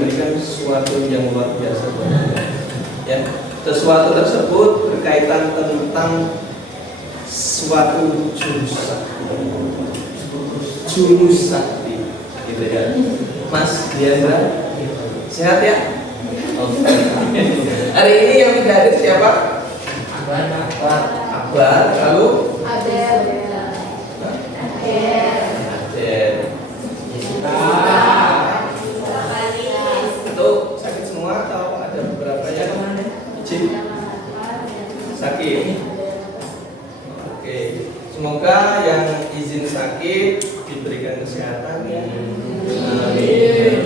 memberikan sesuatu yang luar biasa buat Anda. Ya, sesuatu tersebut berkaitan tentang suatu jurus sakti, gitu ya. Mas Diandra, sehat ya? Hari ini yang tidak hadir siapa? Akbar, lalu? Adel. Itu sakit semua atau ada beberapa yang izin? Sakit. Oke, semoga yang izin sakit diberikan kesehatan ya. Amin.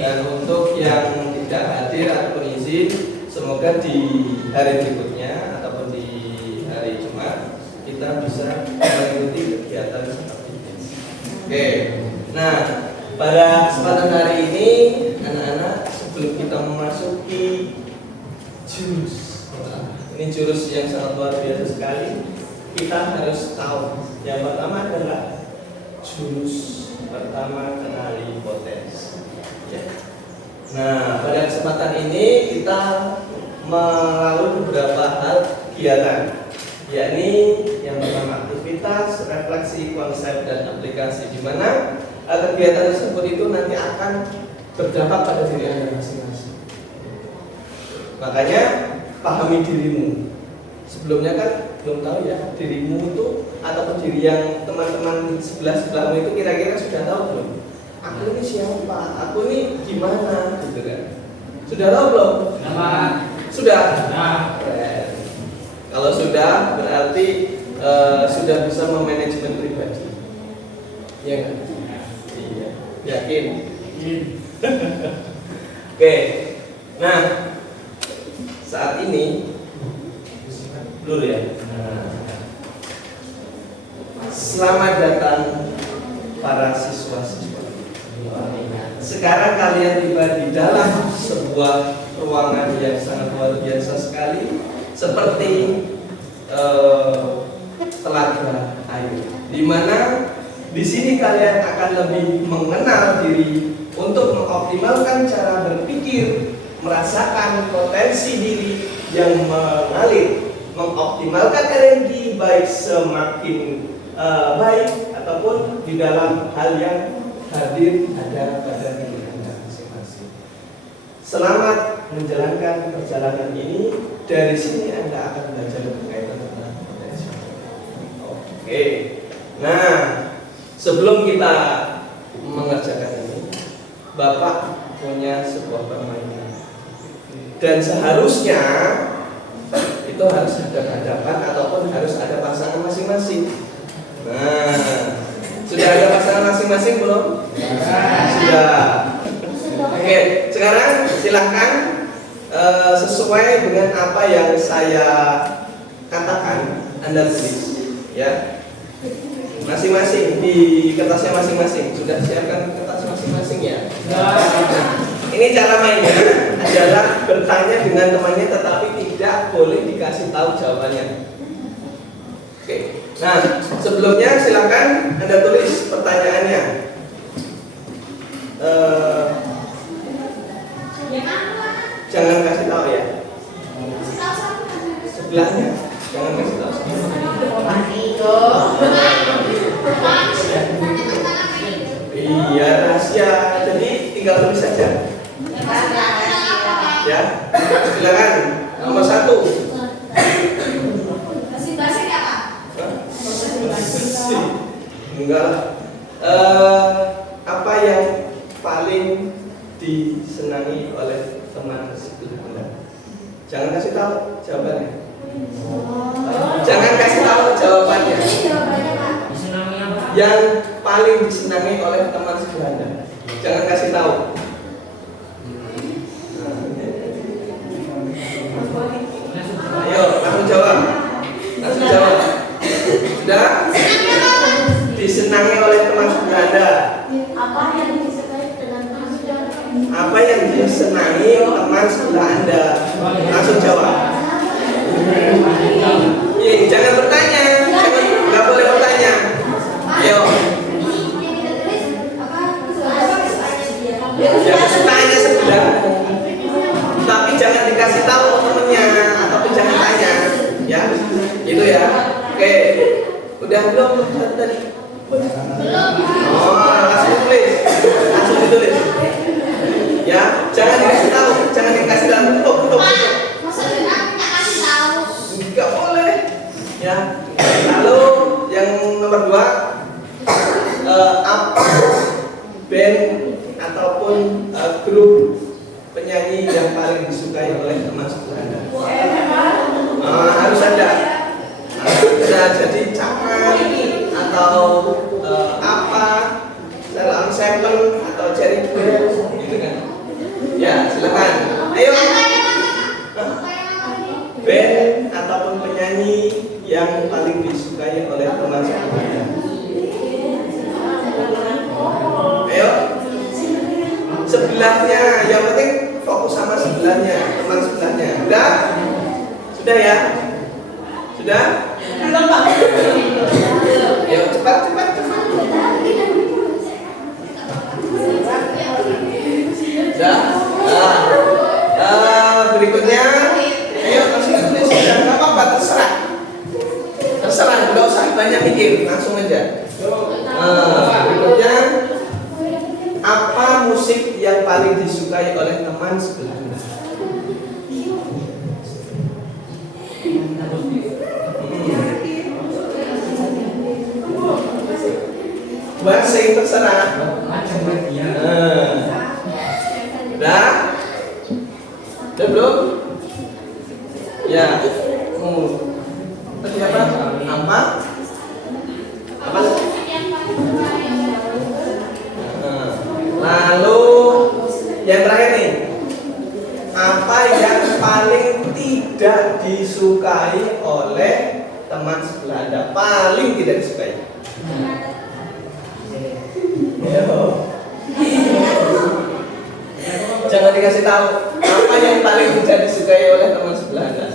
Dan untuk yang tidak hadir ataupun izin, semoga di hari berikutnya ataupun di hari Jumat kita bisa mengikuti kegiatan seperti ini. Oke. Nah, pada kesempatan hari ini anak-anak, sebelum kita memasuki jurus, ini jurus yang sangat luar biasa sekali, kita harus tahu. Yang pertama adalah jurus pertama, kenali potensi. Ya. Nah, pada kesempatan ini kita melalui beberapa hal kegiatan, yakni yang pertama aktivitas, refleksi, konsep, dan aplikasi, di mana kegiatan tersebut itu nanti akan berdampak pada diri Anda masing-masing. Makanya pahami dirimu. Sebelumnya kan belum tahu ya dirimu itu ataupun diri yang teman-teman sebelahmu itu kira-kira sudah tahu belum? Aku ini siapa? Aku ini gimana? Gitu kan? Sudah tahu belum? Sudah. Kalau sudah berarti sudah bisa memanajemen pribadi. Iya kan? Iya. Yakin? Oke. Nah, saat ini dulu ya. Selamat datang para siswa-siswa. Sekarang kalian tiba di dalam sebuah ruangan yang sangat luar biasa sekali, seperti telaga air, di mana di sini kalian akan lebih mengenal diri untuk mengoptimalkan cara berpikir, merasakan potensi diri yang mengalir, mengoptimalkan energi baik semakin baik ataupun di dalam hal yang hadir ada pada diri Anda masing-masing. Selamat menjalankan perjalanan ini. Dari sini Anda akan belajar berkaitan dengan potensi. Oke. Nah, sebelum kita mengerjakan ini, Bapak punya sebuah permainan. Dan seharusnya itu harus hadap-hadapan ataupun harus ada pasangan masing-masing. Nah, sudah ada pasangan masing-masing belum? Sudah. Oke, sekarang silahkan sesuai dengan apa yang saya katakan Anda tulis, ya. Masing-masing di kertasnya masing-masing. Sudah siapkan kertas masing-masing ya? Ini cara mainnya adalah bertanya dengan temannya tetapi tidak boleh dikasih tahu jawabannya. Oke. Nah, sebelumnya silakan Anda tulis pertanyaannya. Jangan kasih tahu ya. Sebelahnya jangan kasih tahu. Iya, rahasia. Jadi tinggal tulis saja. Ya, silakan. Nomor 1. Enggak. Apa yang paling disenangi oleh teman sebelah Anda? Jangan kasih tahu jawabannya. Jangan kasih tahu jawabannya. Yang paling disenangi oleh teman sebelah Anda. Jangan kasih tahu. Ayo, langsung jawab. Langsung jawab. Sudah? Disenangi oleh teman sebelah Anda. Apa yang disenangi dengan teman sebelah Anda? Apa yang disenangi teman sebelah Anda? Langsung jawab. Jangan bertanya. Nggak boleh bertanya. Ayo. Ya, sukanya tutup. Masa kita kasih tahu? Nggak boleh. Ya. Lalu yang nomor 2, apa band ataupun grup penyanyi yang paling disukai oleh teman sebelah Anda? Harus ada. Bisa jadi Caman atau apa, Sheila on 7 atau Cherry Bell, gitu kan? Ya, silakan. Ayo. Band ataupun penyanyi yang paling disukai oleh teman sebelah Anda. Ayo. Sebelahnya, yang penting fokus sama sebelahnya, teman sebelahnya. Sudah? Sudah ya? Sudah? Belum, Pak. Ayo cepat. Sudah? Berikutnya, ayo kasih tulis. Nggak apa-apa, terserah, nggak usah banyak mikir, langsung aja. Berikutnya, apa musik yang paling disukai oleh teman sebelah Anda? Sing terserah. Udah? Udah belum? Ya. Tadi apa? Apa? Lalu yang terakhir nih, apa yang paling tidak disukai oleh teman sebelah Anda? Paling tidak disukai. Jangan dikasih tahu apa yang paling tidak disukai oleh teman sebelah Anda.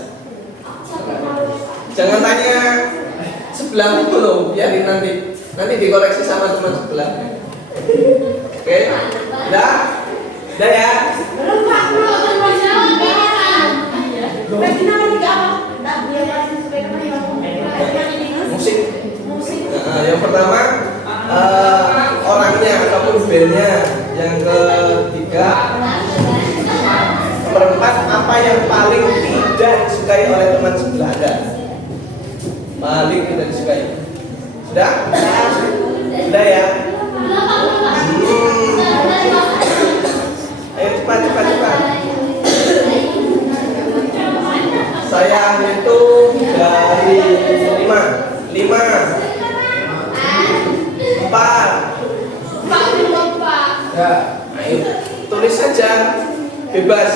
Jangan tanya sebelah itu loh, biarin nanti dikoreksi sama teman sebelah. Oke, udah ya. Belum, Pak. Musik. Yang pertama orangnya ataupun bandnya. Yang ketiga, nomor 4, apa yang paling tidak disukai oleh teman sebelah Anda? Paling tidak disukai. Sudah? Sudah ya? Ayo cepat. Saya hitung dari 5, 4, ya, ayo tulis saja, bebas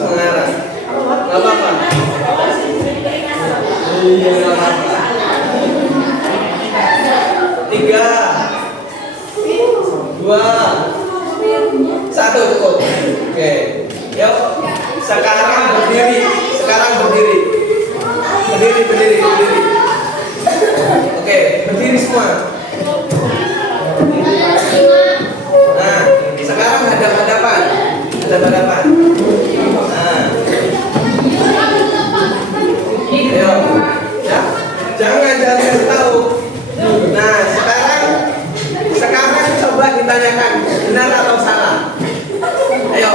mengarang, nggak apa-apa. Iya, nggak apa-apa. 3, 2, 1 cukup. Oke, yuk. Sekarang berdiri. Oke, berdiri semua. Nah, sekarang hadap-hadapan. Nah, ayo, ya, jangan kasih tahu. Nah, sekarang coba ditanyakan benar atau salah. Ayo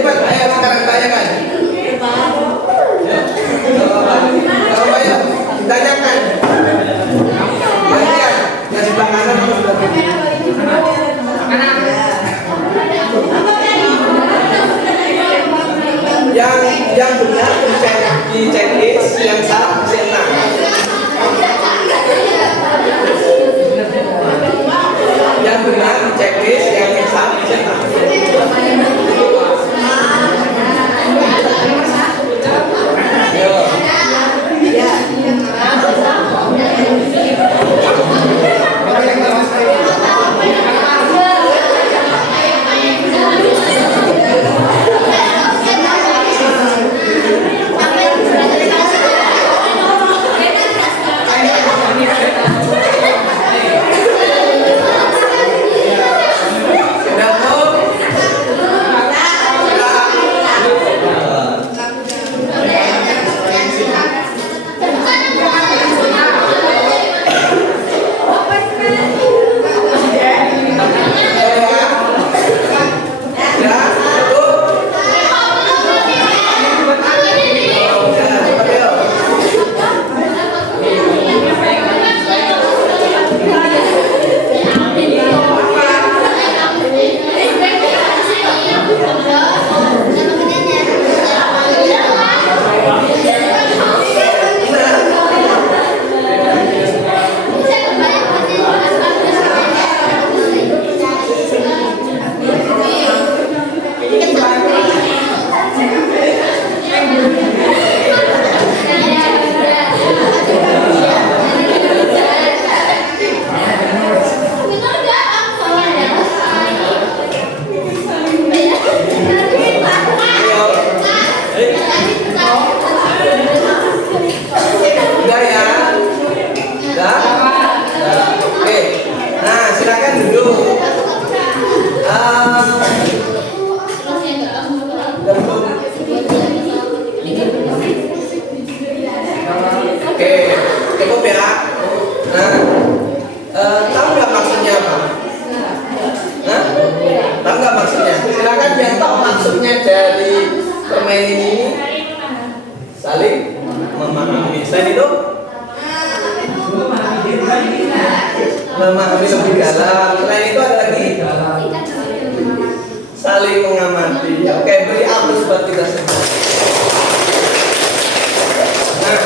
cepat, sekarang tanyakan. Ayo, ditanyakan. Yang sebelah kanan atau sebelah kiri? Yang benar di checklist, yang salah dicetak. Yang benar di checklist, yang main ini saling memahami. Selain itu memahami lebih dalam. Selain itu ada lagi saling mengamati. Oke, beri aplaus buat kita semua. Nah,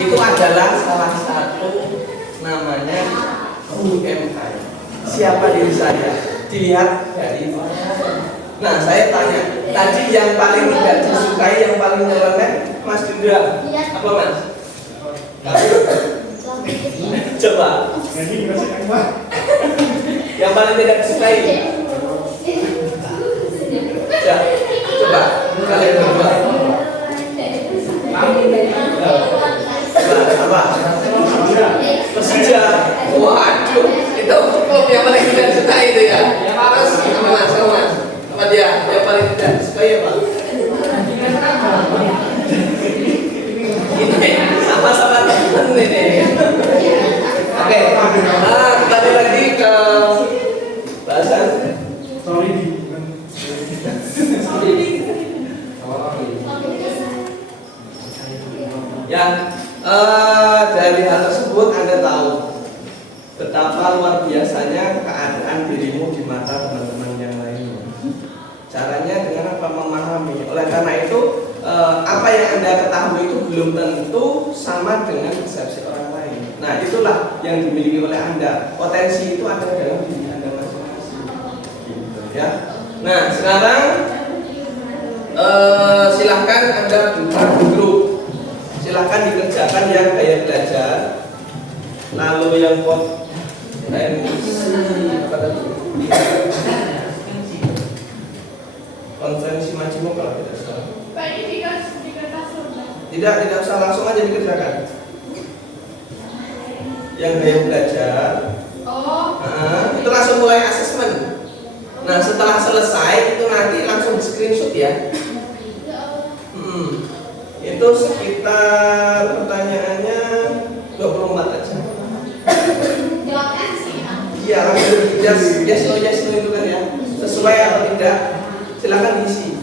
itu adalah salah satu namanya UMKM. Siapa diri saya? Dilihat dari. Nah, saya tanya, tadi yang paling tidak disukai, yang paling nyeleneh, Mas Indra, apa Mas? Coba. Yang paling tidak disukai. Ya, coba kalian berdua. Apa? Persija. Waduh, itu klub yang paling tidak disukai itu ya. Terus sama Mas, apa dia yang paling tidak disukai apa? Ini sama-sama teman ini. Oke, kembali lagi ke bahasan. Ya, dari hal tersebut Anda tahu betapa luar biasanya keadaan dirimu di mata teman-teman yang lainnya. Caranya dengan apa? Memahami. Oleh karena itu, apa yang Anda ketahui itu belum tentu sama dengan persepsi orang lain. Nah, itulah yang dimiliki oleh Anda. Potensi itu ada dalam diri Anda masing-masing. Gitu, ya. Nah, sekarang silahkan Anda buka grup. Silahkan dikerjakan yang gaya belajar. Lalu yang konferensi majemuk kalau tidak salah. Tidak usah, langsung aja dikerjakan. Yang gaya belajar. Itu langsung mulai asesmen. Nah, setelah selesai itu nanti langsung di screenshot ya. Itu sekitar pertanyaannya 24 aja. Iya, langsung yes no itu kan ya. Sesuai atau tidak, silakan diisi.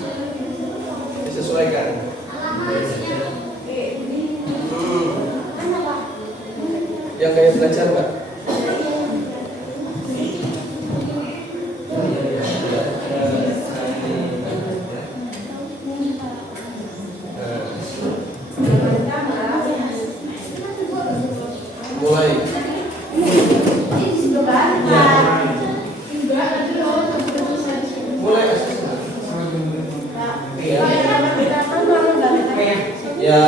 Disesuaikan. Yang kayak belajar, Pak. Mulai. Mulai asesmen. Ya,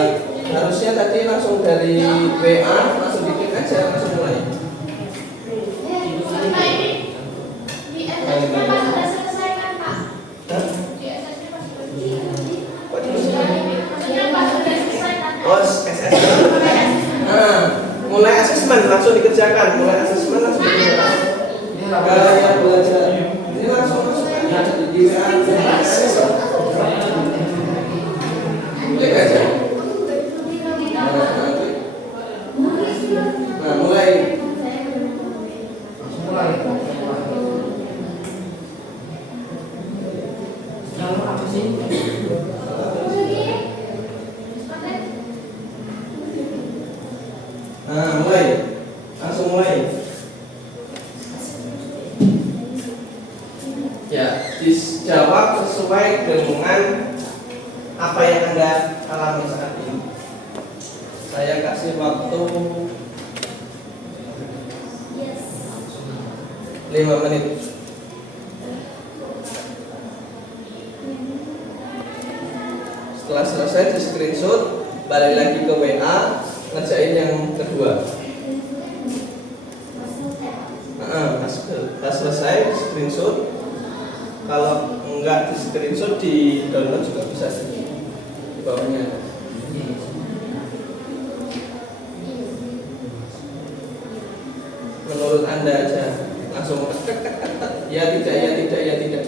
harusnya tadi langsung dari WA langsung bikin aja, langsung mulai. Mulai asesmen langsung dikerjakan, mulai asesmen langsung dikerjakan. Gaya belajar ini langsung masuk aja di WA. Klik aja. Nah, mulai. Nah, mulai. Langsung mulai. Ya, dijawab sesuai dengan apa yang Anda alami saat ini. Saya kasih waktu 5 menit. Setelah selesai di screenshot, balik lagi ke WA, ngerjain yang kedua. Pas selesai screenshot. Kalau enggak di screenshot, di download juga bisa sih. Di bawahnya. Menurut Anda aja, langsung ya tidak, ya tidak, ya tidak.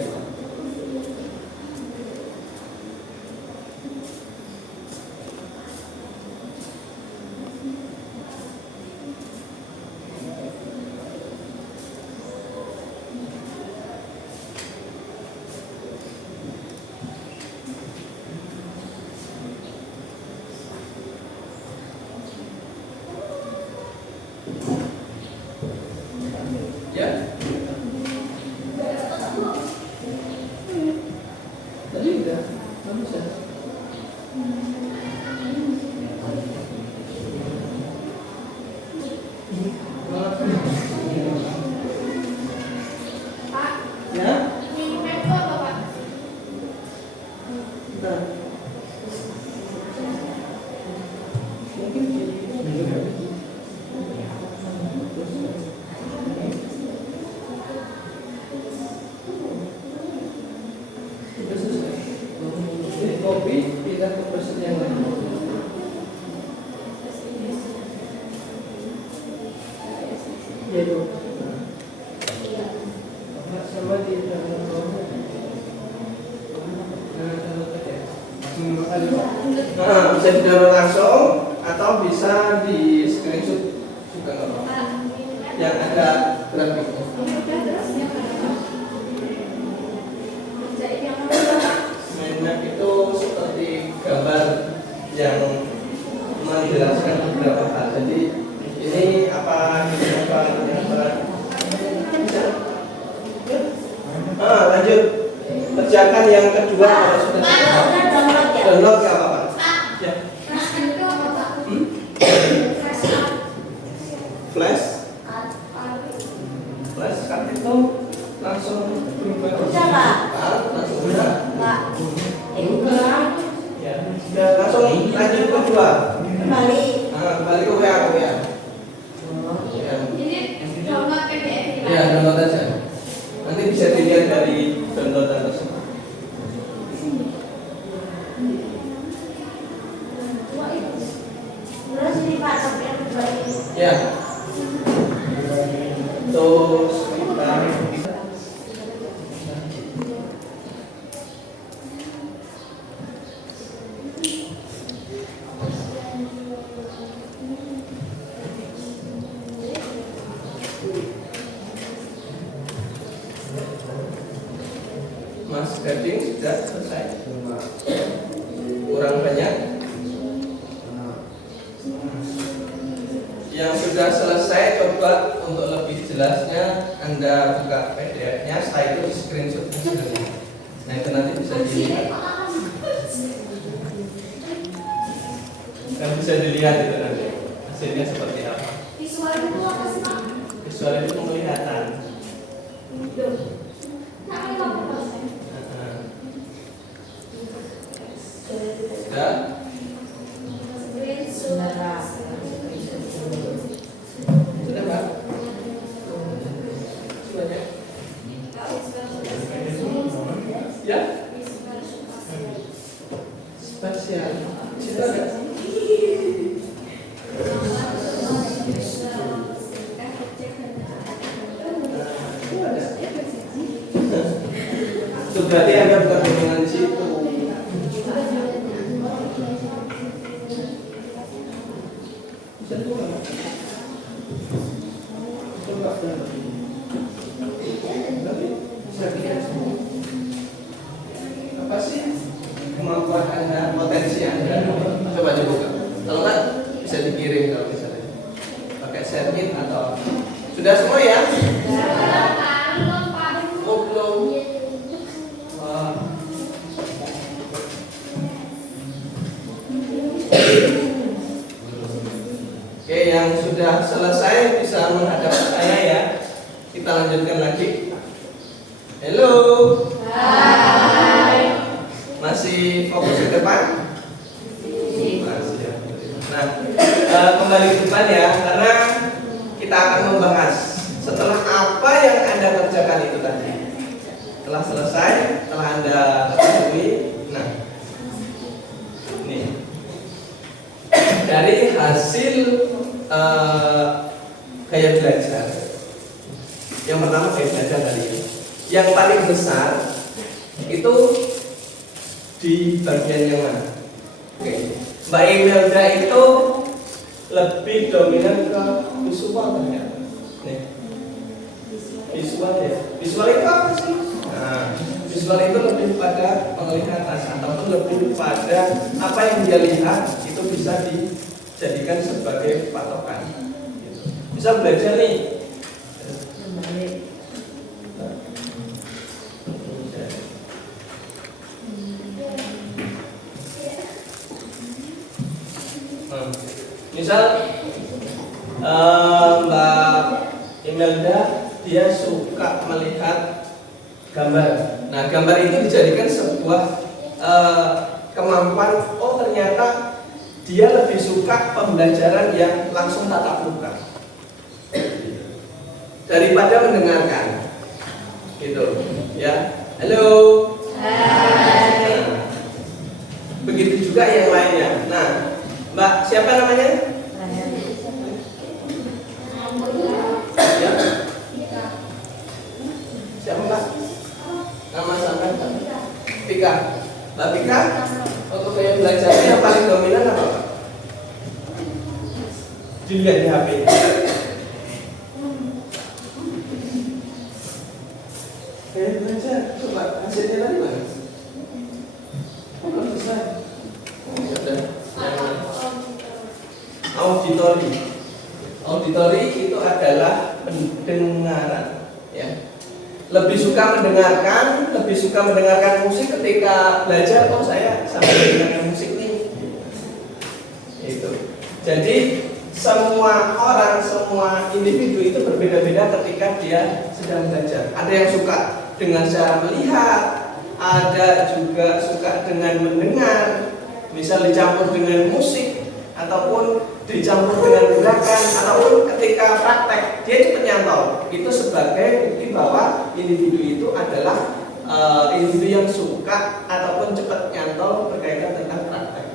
kita ke question yang lain. Jadi sama di dalam bisa di download langsung atau bisa di screenshot juga nggak apa-apa. Yang ada grafiknya. Mind map itu seperti gambar yang menjelaskan beberapa hal. Jadi ini apa lanjut kerjakan yang kedua kalau sudah download ya apa-apa. Ya. Flash card itu langsung berubah. Langsung berubah. Ya, sudah langsung lanjut kedua. Kembali ke WA. Ya, download aja. Nanti bisa dilihat dari downloadan tersebut. Ya. Terus kita Mas Gading sudah selesai. Kurang banyak. Yang sudah selesai coba untuk lebih jelasnya Anda buka PDF-nya, setelah itu di screenshot. Nah itu nanti bisa dilihat. Dan bisa dilihat itu nanti hasilnya seperti apa. Visual itu apa sih, Pak? Visual itu penglihatan. Sudah? Sudah Pak? Semuanya? Ya? Spasial. Situ ada? Itu berarti Anda bukan dengan situ. Apa sih kemampuan Anda, potensi Anda? Coba dibuka. Kalau nggak bisa dikirim kalau misalnya pakai share-in atau sudah semua ya? Oh belum. Wah. Oke, yang sudah selesai bisa menghadap saya ya. Kita lanjutkan lagi. Halo. Hai. Masih fokus ke depan? Masih ya. Nah, kembali ke depan ya, karena kita akan membahas setelah apa yang Anda kerjakan itu tadi. Setelah selesai, setelah Anda ketahui, nah, ini dari hasil gaya belajar. Yang pertama gaya belajar tadi. Yang paling besar itu di bagian yang mana? Oke. Mbak Imelda itu lebih dominan ke visual ternyata. Nih. Visual ya. Visual itu apa sih? Nah, visual itu lebih pada penglihatan ataupun lebih pada apa yang dia lihat itu bisa dijadikan sebagai patokan. Bisa belajar nih. Misal Mbak Imelda dia suka melihat gambar. Nah, gambar itu dijadikan sebuah kemampuan. Oh, ternyata dia lebih suka pembelajaran yang langsung tatap muka daripada mendengarkan. Gitu, ya. Halo. Hai. Begitu juga juga yang lainnya. Nah, Mbak, siapa namanya? Ya. Siapa Mbak? Nama sampai Pika. Mbak Pika, waktu kayak belajarnya yang paling dominan apa Pak? Dilihat di HP. Kayak belajar, coba hasilnya tadi mana? Belum selesai. Oh, sudah. Auditori. Auditori itu adalah pendengaran, ya. Lebih suka mendengarkan musik ketika belajar. Oh, saya sambil mendengarkan musik nih. Itu. Jadi semua orang, semua individu itu berbeda-beda ketika dia sedang belajar. Ada yang suka dengan cara melihat, ada juga suka dengan mendengar, misal dicampur dengan musik ataupun dicampur dengan gerakan, ataupun ketika praktek dia cepat nyantol. Itu sebagai bukti bahwa individu itu adalah individu yang suka ataupun cepat nyantol berkaitan tentang praktek.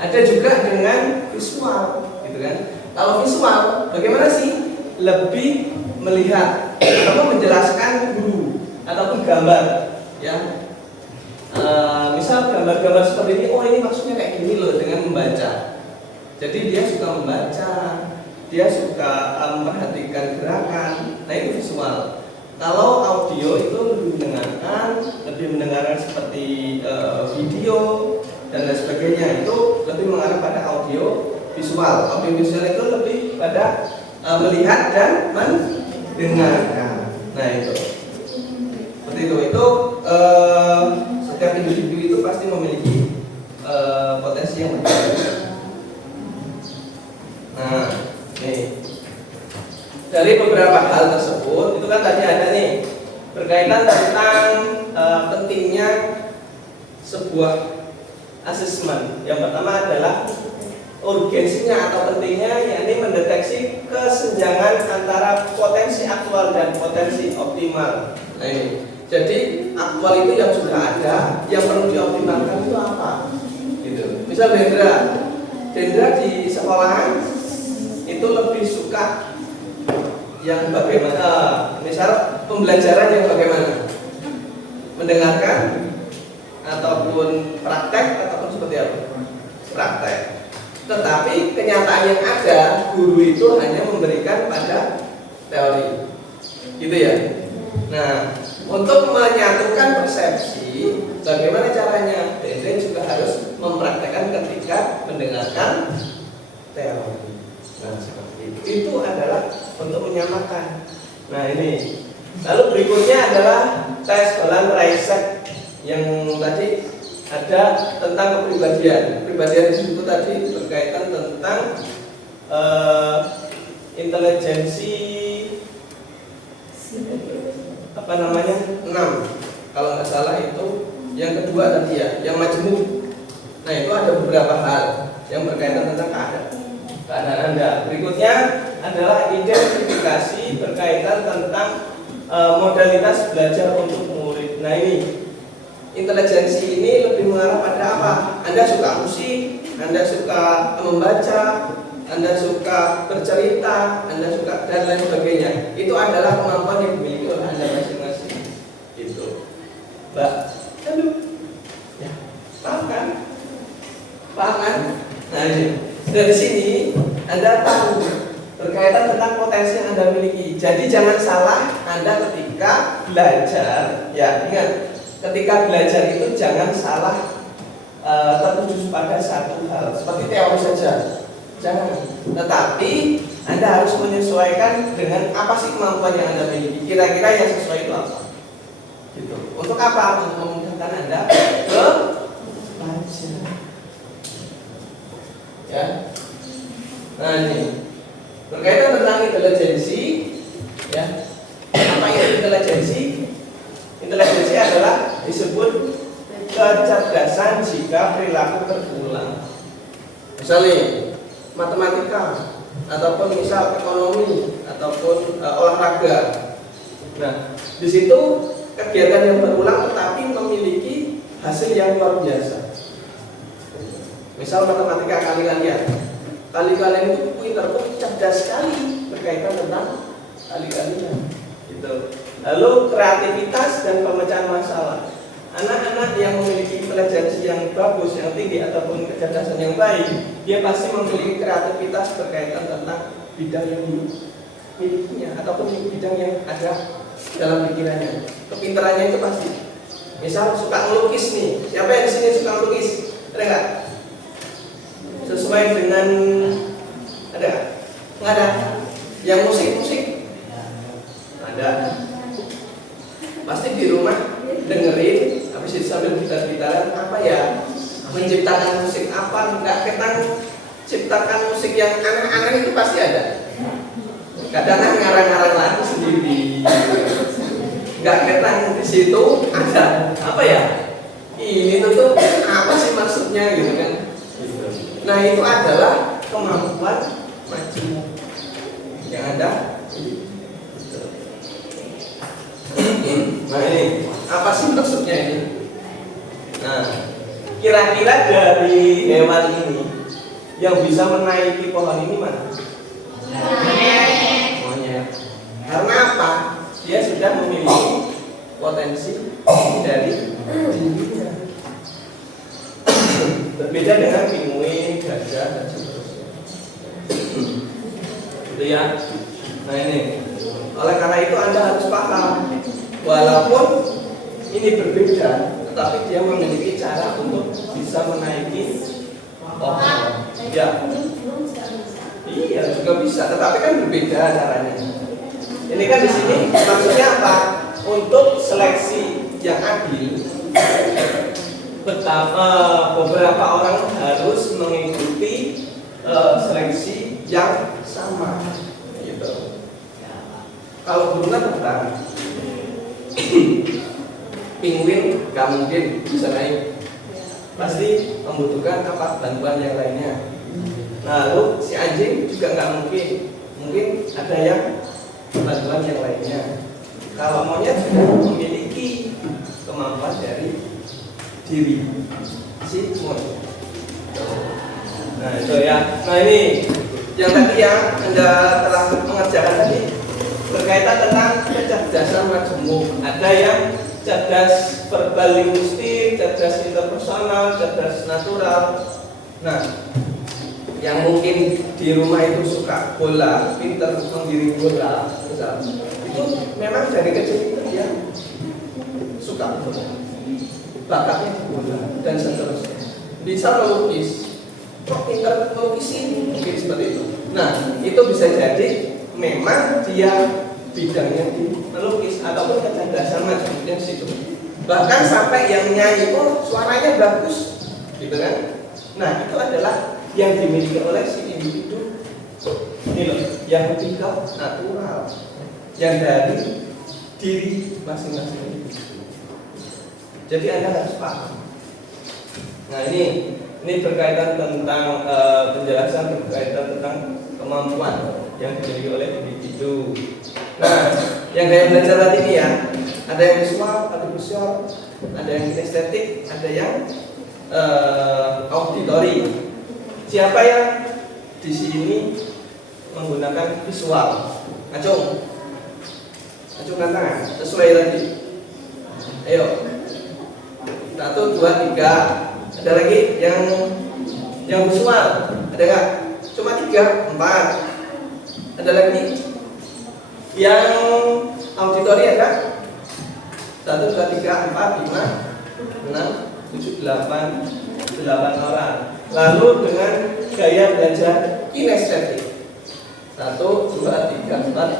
Ada juga dengan visual, gitu kan? Kalau visual, bagaimana sih? Lebih melihat ataupun menjelaskan guru ataupun gambar, ya. Misal gambar-gambar seperti ini, oh ini maksudnya kayak gini loh, dengan membaca. Jadi dia suka membaca, dia suka memperhatikan gerakan. Nah itu visual. Kalau audio itu lebih mendengarkan seperti video dan lain sebagainya. Itu lebih mengarah pada audio visual. Audio visual itu lebih pada melihat dan mendengarkan. Nah itu seperti itu. Setiap individu itu pasti memiliki potensi yang berbeda. Nah, nih dari beberapa hal tersebut itu kan tadi ada nih berkaitan tentang pentingnya sebuah asesmen. Yang pertama adalah urgensinya atau pentingnya, yakni mendeteksi kesenjangan antara potensi aktual dan potensi optimal. Nah ini, jadi aktual itu yang sudah ada, yang perlu dioptimalkan itu apa? Gitu. Misal Dendra di sekolahan itu lebih suka yang bagaimana? Misal pembelajaran yang bagaimana? Mendengarkan ataupun praktek ataupun seperti apa? Praktek. Tetapi kenyataan yang ada, guru itu hanya memberikan pada teori, gitu ya. Nah, untuk menyatukan persepsi, bagaimana caranya? Dendra juga harus mempraktekkan ketika mendengarkan teori. Nah, seperti itu. Itu adalah untuk menyamakan. Nah, ini. Lalu berikutnya adalah tes Holland-Raisek yang tadi ada tentang kepribadian. Kepribadian itu tadi berkaitan tentang intelijensi 6. Kalau nggak salah itu yang kedua tadi ya, yang majemuk. Nah, itu ada beberapa hal yang berkaitan tentang keadaan Anda. Berikutnya adalah identifikasi berkaitan tentang modalitas belajar untuk murid. Nah ini, intelijensi ini lebih mengarah pada apa? Anda suka musik, Anda suka membaca, Anda suka bercerita, Anda suka dan lain sebagainya. Itu adalah kemampuan yang dimiliki oleh Anda masing-masing. Gitu, Mbak. Aduh, ya, paham kan? Paham kan? Nah ini. Dari sini Anda tahu berkaitan tentang potensi yang Anda miliki. Jadi jangan salah Anda ketika belajar. Ya, ingat, ketika belajar itu jangan salah tertuju pada satu hal. Seperti teori saja, jangan. Tetapi Anda harus menyesuaikan dengan apa sih kemampuan yang Anda miliki. Kira-kira yang sesuai itu apa? Gitu. Untuk apa? Untuk memudahkan Anda belajar. Ya. Nah ini berkaitan tentang intelijensi, ya. Apa itu intelijensi? Intelijensi adalah disebut kecerdasan jika perilaku terulang. Misalnya matematika, ataupun misal ekonomi, ataupun olahraga. Nah, di situ kegiatan yang berulang tetapi memiliki hasil yang luar biasa. Misal matematika kali-kalian. Kali-kalian itu pintar, cerdas sekali berkaitan tentang kali-kalian. Gitu. Lalu kreativitas dan pemecahan masalah. Anak-anak yang memiliki intelijensi yang bagus, yang tinggi ataupun kecerdasan yang baik, dia pasti memiliki kreativitas berkaitan tentang bidang yang dimilikinya ataupun bidang yang ada dalam pikirannya. Kepintarannya itu pasti. Misal suka melukis nih, siapa yang di sini suka melukis? Ada nggak? Sesuai dengan ada? Nggak ada. Yang musik ada. Pasti di rumah dengerin, habis itu sambil gitar-gitaran apa ya? Menciptakan musik apa? Nggak ketang ciptakan musik yang aneh-aneh itu pasti ada. Kadang ngarang-ngarang lagu sendiri. Nggak ketang di situ ada apa ya? Ini tuh apa sih maksudnya gitu kan? Nah itu adalah kemampuan majemuk yang ada. Nah ini apa sih maksudnya ini? Nah kira-kira dari hewan ini yang bisa menaiki pohon ini mana? Monyet. Karena apa? Dia sudah memiliki potensi dari dirinya. Berbeda dengan pinguin, gajah, dan seterusnya. Gitu ya. Nah ini. Oleh karena itu Anda harus paham, walaupun ini berbeda, tetapi dia memiliki cara untuk bisa menaiki pohon. Ya. Iya juga bisa, tetapi kan berbeda caranya. Ini kan di sini maksudnya apa? Untuk seleksi yang adil, betapa beberapa orang harus mengikuti seleksi yang sama. Gitu. Kalau burung kan terbang, penguin nggak mungkin bisa naik, pasti membutuhkan apa? Bantuan yang lainnya. Lalu si anjing juga nggak mungkin ada yang bantuan yang lainnya. Kalau monyet sudah memiliki kemampuan dari diri si monyet. Nah itu ya. Nah ini yang tadi yang Anda telah mengerjakan tadi berkaitan tentang kecerdasan majemuk. Ada yang cerdas verbal linguistik, cerdas interpersonal, cerdas natural. Nah yang mungkin di rumah itu suka bola, pintar menggiring bola, misalnya, itu memang dari kecil itu dia suka bola, bakatnya di bola dan seterusnya. Bisa melukis, kok pintar melukisin, mungkin seperti itu. Nah itu bisa jadi memang dia bidangnya di melukis ataupun kecerdasan majemuknya di situ. Bahkan sampai yang nyanyi, oh suaranya bagus, gitu kan? Nah itu adalah yang dimiliki oleh si individu ini loh, yang tingkat natural, yang dari diri masing-masing. Jadi Anda harus paham. Nah ini berkaitan tentang penjelasan berkaitan tentang kemampuan yang dimiliki oleh individu. Nah yang saya belajar tadi ini ya, ada yang visual, ada yang kinestetik, ada yang auditori. Siapa yang di sini menggunakan visual? Acung tangan, sesuai tadi. Ayo, 1, 2, 3. Ada lagi yang visual? Ada nggak? Cuma 3, 4. Ada lagi yang auditori ada? 1, 2, 3, 4, 5, 6, 7, 8 orang. Lalu dengan gaya belajar kinestetik 1, 2, 3, 4,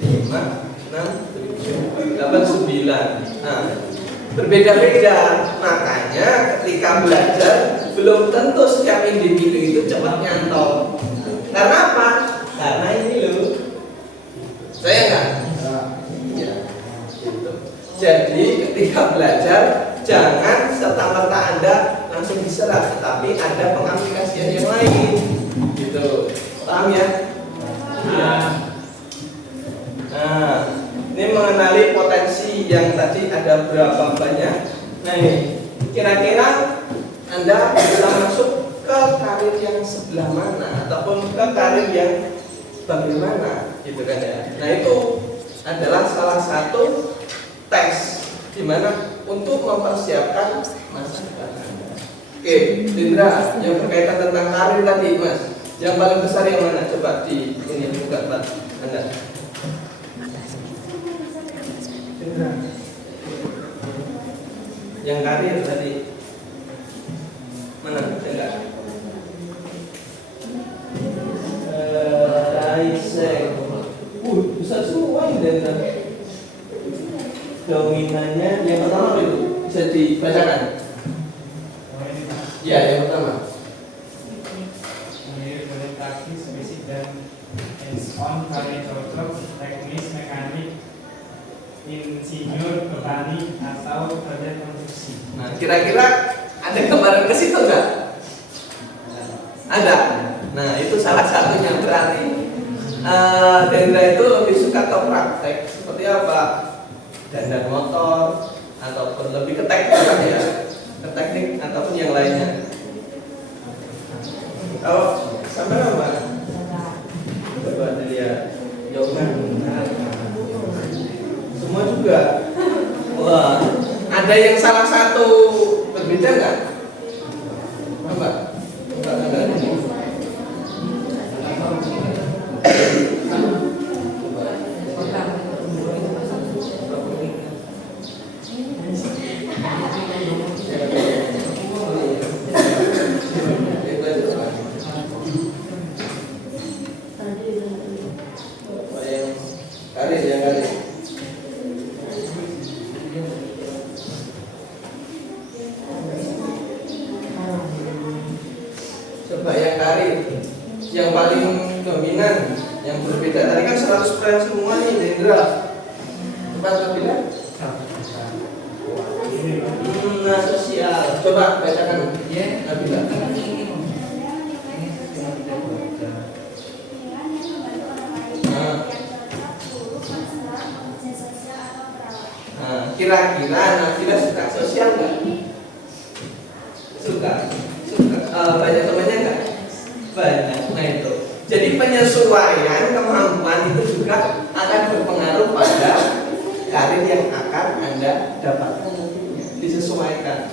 5, 6, 7, 8, 9. Nah berbeda-beda. Makanya ketika belajar belum tentu setiap individu itu cepat nyantol. Karena apa? Karena ini loh, saya nggak ya, gitu. Jadi ketika belajar jangan serta-merta Anda langsung diserap, tetapi ada pengaplikasian yang lain, gitu. Paham ya? Nah, ini mengenali potensi yang tadi ada berapa banyak. Nah ini, kira-kira Anda bisa masuk ke ke karir yang sebelah mana ataupun ke karir yang bagaimana gitu kan ya. Nah itu adalah salah satu tes di mana untuk mempersiapkan masa depan Anda. Oke, Dindra, yang berkaitan tentang karir tadi Mas, yang paling besar yang mana? Coba di ini buka Pak Anda. Dindra. Yang karir tadi mana? Enggak. Isaac. Besar semua ini Dindra. Dominannya yang pertama itu bisa dibacakan. Ya, yang pertama. Orientasi spesifik dan hands-on pada cocok teknis mekanik, insinyur, petani atau kerja konstruksi. Nah, kira-kira ada gambaran ke situ enggak? Ada. Nah, itu salah satunya berarti Dendra itu lebih suka ke praktek seperti apa? Dandan motor ataupun lebih ke teknik ya, ke teknik ataupun yang lainnya. Kalau sampai apa? Coba dilihat jawaban. Semua juga. Wah, ada yang salah satu berbeda nggak? Apa? Enggak ada. Coba yang karir yang paling dominan, yang berbeda tadi kan 100% semua nih Dendra. Coba Nabila. Nah, sosial. Coba bacakan Nabila. Nah, kira-kira Nabila suka sosial nggak? Suka. Banyak temannya nggak? Banyak. Nah itu. Jadi penyesuaian kemampuan itu juga akan berpengaruh pada karir yang akan Anda dapatkan nantinya. Disesuaikan.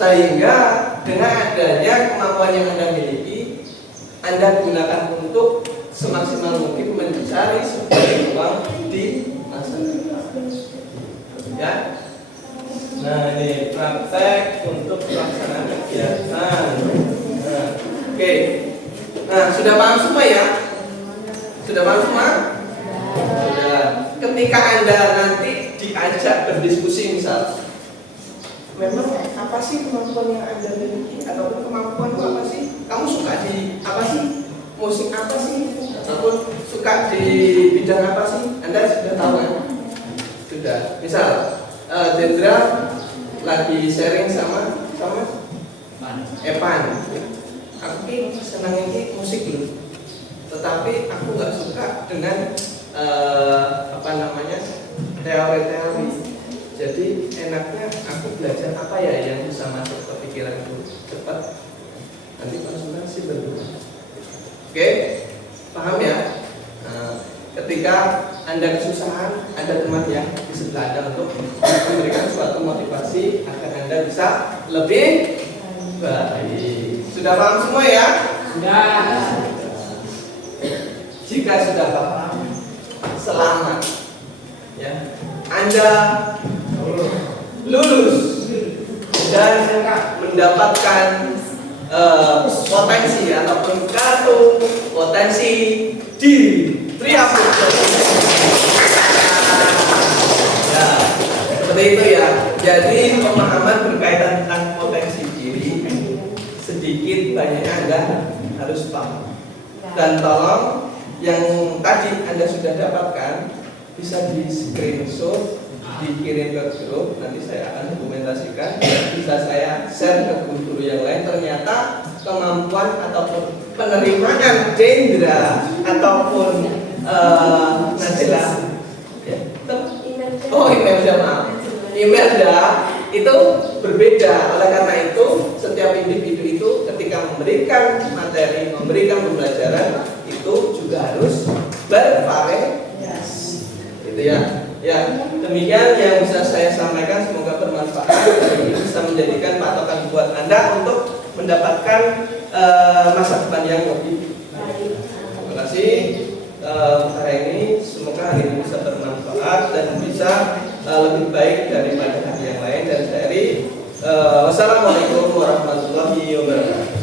Sehingga dengan adanya kemampuan yang Anda miliki, Anda gunakan untuk semaksimal mungkin mencari sebuah peluang di masa depan. Ya. Nah ini praktek untuk pelaksanaan kegiatan. Nah, oke. Nah sudah paham semua ya? Sudah paham semua? Sudah. Ketika Anda nanti diajak berdiskusi misal, memang apa sih kemampuan yang Anda miliki ataupun kemampuan itu apa sih? Kamu suka di apa sih? Musik apa sih? Ataupun suka di bidang apa sih? Anda sudah tahu kan? Sudah. Misal Dendra lagi sharing sama Evan. Aku ini senang ini musik dulu, tetapi aku nggak suka dengan teori-teori. Jadi enaknya aku belajar apa ya yang bisa masuk ke pikiranku cepat. Nanti konsultasi berdua. Oke, paham ya? Nah, ketika Anda kesusahan, ada teman yang di sebelah Anda untuk memberikan suatu motivasi agar Anda bisa lebih baik. Sudah paham semua ya? Sudah. Jika sudah paham, selamat. Ya, Anda lulus dan mendapatkan potensi ataupun kartu potensi diri. Pria ya, seperti itu ya. Jadi pemahaman berkaitan tentang potensi diri sedikit banyaknya Anda harus paham. Dan tolong yang tadi Anda sudah dapatkan bisa di screenshot, dikirim ke grup. Nanti saya akan dokumentasikan. Bisa saya share ke guru yang lain. Ternyata kemampuan ataupun penerimaan Dendra ataupun Najla ya. Email maaf. Email itu berbeda. Oleh karena itu setiap setiap individu itu ketika memberikan materi, memberikan pembelajaran itu juga harus bervariasi. Gitu ya. Ya, demikian yang bisa saya sampaikan, semoga bermanfaat dan ini bisa menjadikan patokan buat Anda untuk mendapatkan masa depan yang lebih baik. Terima kasih hari ini, semoga hari ini bisa bermanfaat dan bisa lebih baik daripada hari yang lain. Dan saya wassalamualaikum warahmatullahi wabarakatuh.